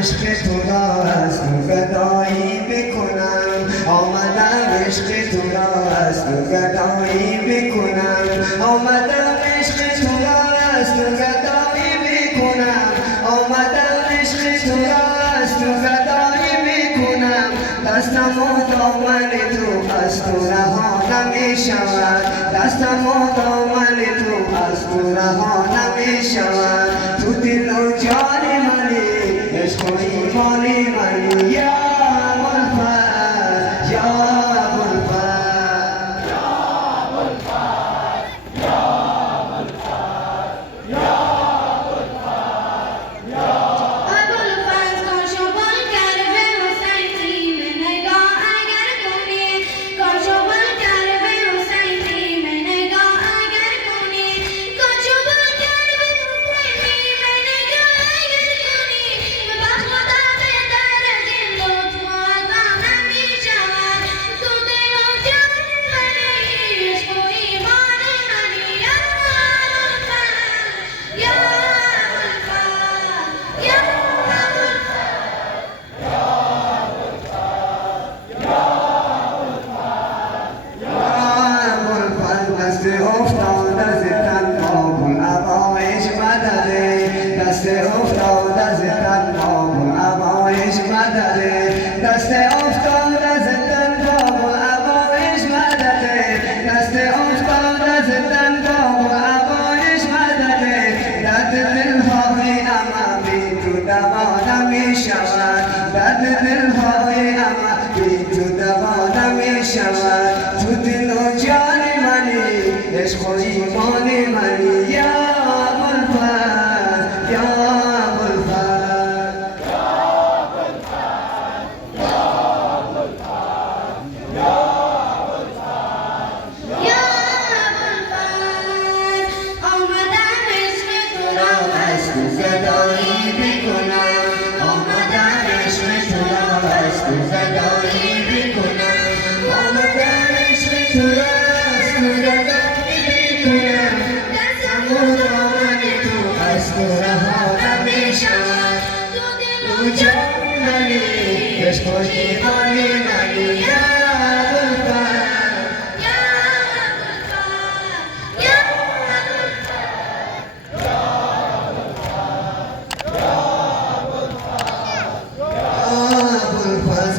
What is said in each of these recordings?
عشق تو را از تو گدایی بکنم آمدم عشق تو را از تو گدایی بکنم آمدم عشق تو را از تو گدایی بکنم آمدم عشق تو را از تو گدایی بکنم دستم و دامن تو از تو رها نمیشود دستم و دامن تو از تو رها نمیشود تو دل و جان منی عشق و ایمان منی یا ابوالفضل یا ابوالفضل یا ابوالفضل یا ابوالفضل یا ابوالفضل یا ابوالفضل کاشو بال کر به حسینی به نگاه اگر کنی کاشو بال کر به حسینی به نگاه اگر کنی کاشو بال کر به حسینی به نگاه اگر کنی به بخدا بهتر از این لطف و عطا نمیشود تو دل و جان منی عشق و ایمان منی یا ابوالفضل یا ابوالفضل یا دست افتاد از تنها کن عبایش مدده دست افتاد از تنها کن عبایش مدده دست افتاد از تنها کن عبایش مدده دست افتاد از تنها کن عبایش مدده درد دلهای اما بی تو دوا نمیشود درد دلهای اما بی تو دوا نمیشود تو دل و جان منی عشق و ایمان منی یا ابوالفضل یا ابوالفضل یا ابوالفضل یا ابوالفضل یا ابوالفضل آمدم عشق تو را از تو گدایی بکنم آمدم عشق تو را از تو گدایی بکنم آمدم عشق تو را از تو گدایی بکنم دستم و دامن تو از تو رها نمیشود تو دل تو جان منی عشق و ایمان منی یا ابوالفضل یا ابوالفضل یا ابوالفضل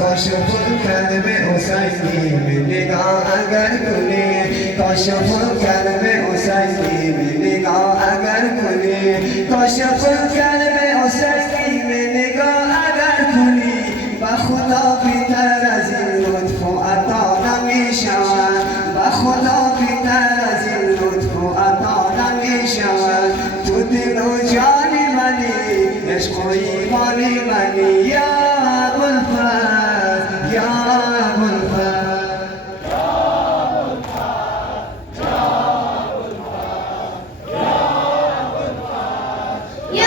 کاشو پر کرده به حسینی به نگاه اگر کنی کاشو پر کرده به حسینی به نگاه اگر کنی کاشو پر کرده به حسینی به نگاه اگر کنی و خدا بی‌تر از این لطف و عطا نمیشود و خدا بی‌تر از این لطف و عطا نمیشود تو دل و جان منی عشق و ایمان منی یا ابوالفضل یا ابوالفضل یا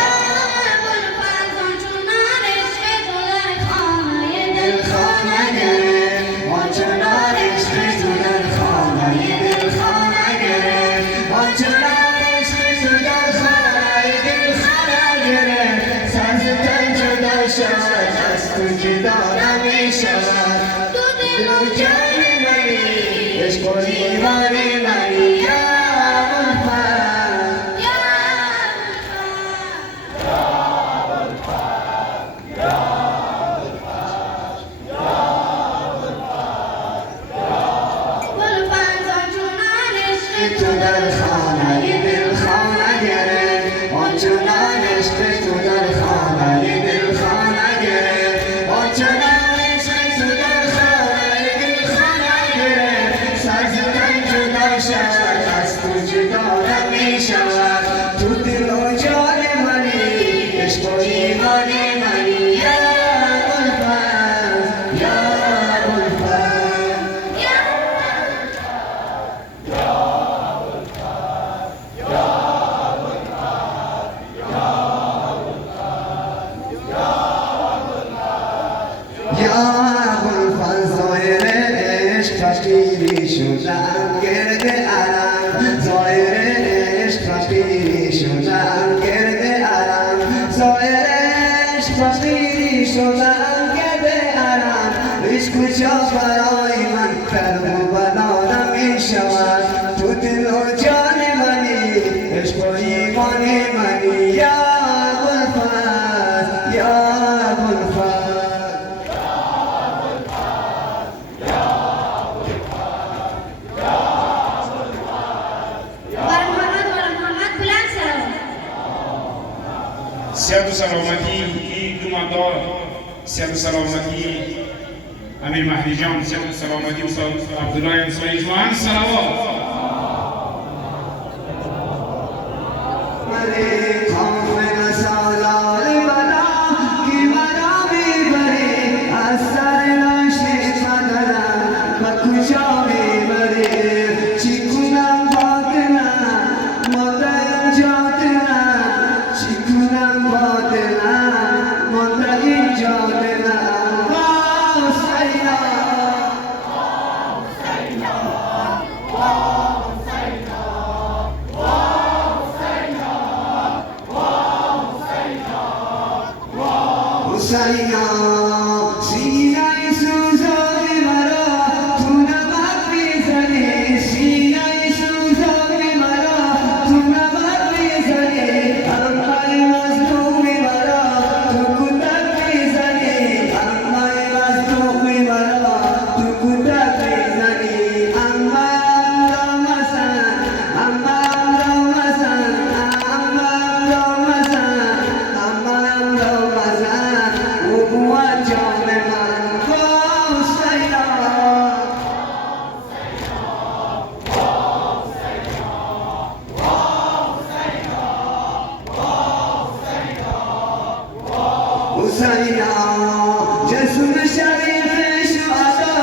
ابوالفضل آنچنان عشق تو در خانه دل خانه گرفت آنچنان عشق تو در خانه دل خانه گرفت آنچنان عشق تو در خانه دل خانه گرفت سر ز تن جدا شود از تو جدا نمیشود تو دل دل و جان منی عشق و ایمان منی یا ابوالفضل یا ابوالفضل آنچنان عشق تو در خانه دل خانه گرفت آنچنان عشق تو در خانه دل خانه گرفت آنچنان عشق تو در خانه دل خانه گرفت سر ز تن جدا شود از تو جدا نمیشود تو دل و جان منی عشق و ایمان منی یا ابوالفضل یا ابوالفضل یا ابوالفضل ظاهر عشق تشکیلی شدم گرد علم ظاهر برای من کرب و بلا نمی شود تو دل و جان منی عشق و ایمان منی یا ابوالفضل یا ابوالفضل Siadu Salawati ki Dumador, Siadu Salawati Amir Mahdi Jan, Siadu Salawati Ustaz Abdullah Ismail Ijman, Salawat. Husayna, Sinai Suzani Mara, Tuna Mapizani, Sinai Suzani Mara, Tuna Mapizani, Amai Mazdumi Mara, Tukuta Pizani, Amai Mazdumi Mara, Tukuta Pizani, Amam Ramasan, Amam Ramasan, Amam Ramasan, Amam Ramasan. Husayna, Jesur Sharif Shuhada,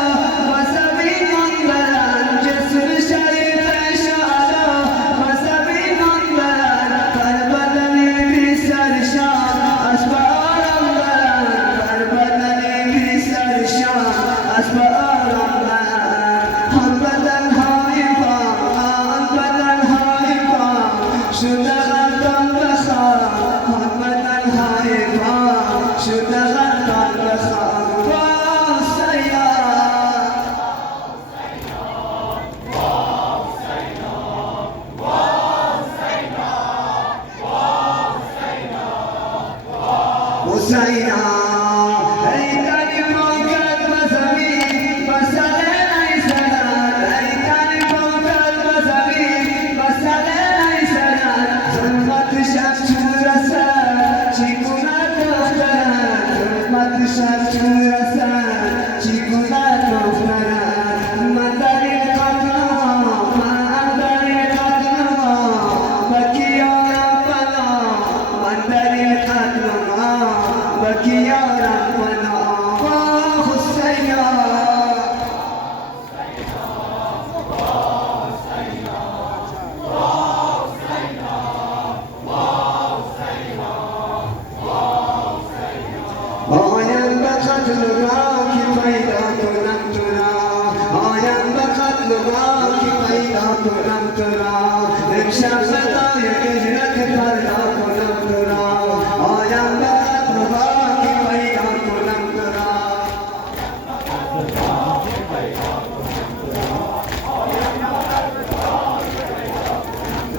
Masabi Mandaran, Jesur Sharif Shuhada, Masabi Mandaran, Karbala Krisar Shah, Asbar Ambaran, Karbala Krisar Shah, Asbar Ambaran, Hambadan Haifa, Hambadan Haifa, Shudagatan Bakha, Hambadan Haifa. شدغت البخار وحسينا حسينا ليتني فوق المزامير بس علينا يسلام ليتني فوق المزامير بس علينا يسلام ظلمت شمس ورسال شيكونا Shaftu rasa, chikuna tofnara, mandari katna, mandari katna, bakiya rabbana, mandari katna, bakiya rabbana, wa Husayna. آیم به قتل را که پیدا کنم تو را آیم به قتل را که پیدا کنم تو را امشب صدای هجرت پیدا کنم تو را آیم به قتل را که پیدا کنم تو را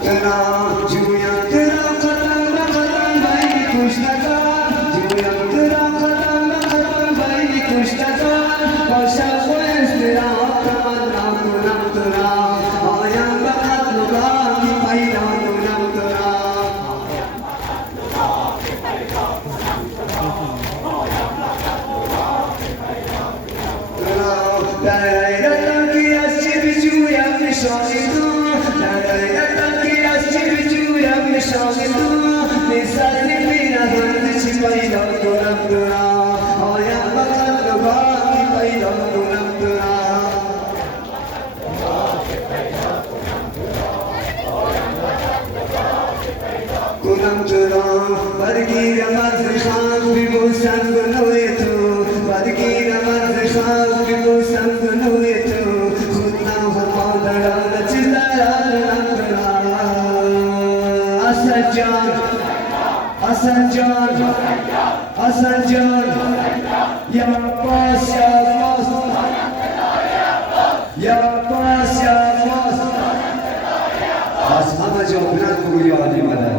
ترا جویم ترا قدم به قدم بین کشتگان جویم ترا باشد خویش ترا تمنا کنم ترا آیم به قتل باقی پیدا کنم ترا در غیرتم کی از چه بجویم نشانی تو در غیرتم کی از چه بجویم نشانی تو نیستد نمی‌دانم چی پیدا کنم ترا آیم به قتل باقی پیدا کنم ترا کنم ترا برگیرم از خاک ببوسم گلوی تو برگیرم از خاک ببوسم گلوی تو خودم مادرانه چه درانم ترا حسن جان حسن جان حسن جان یا عباس یا عباس یا عباس یا عباس از همه جا بلند بگو یا علی مدد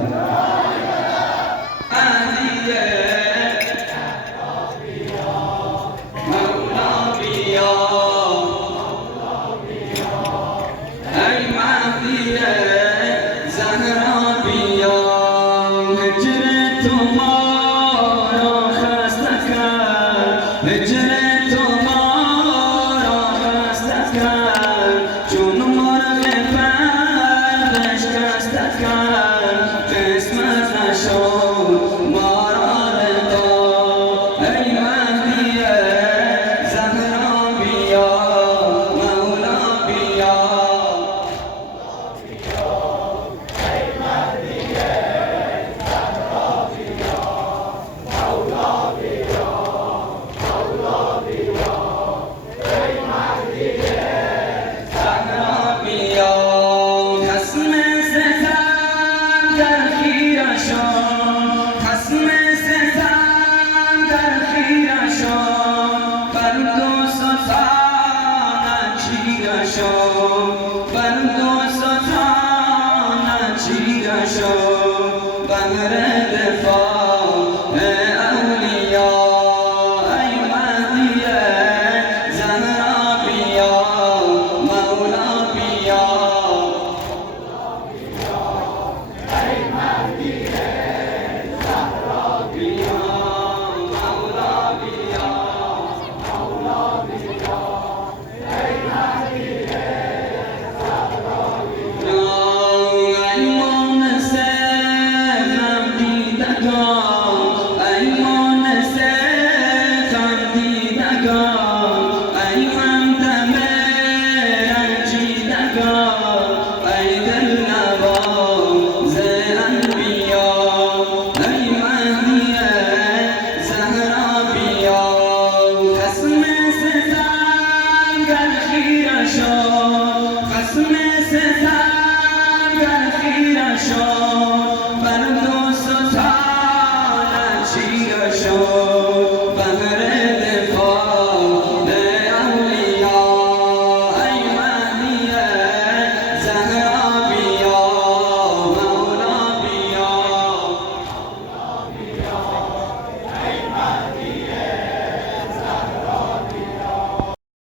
Show.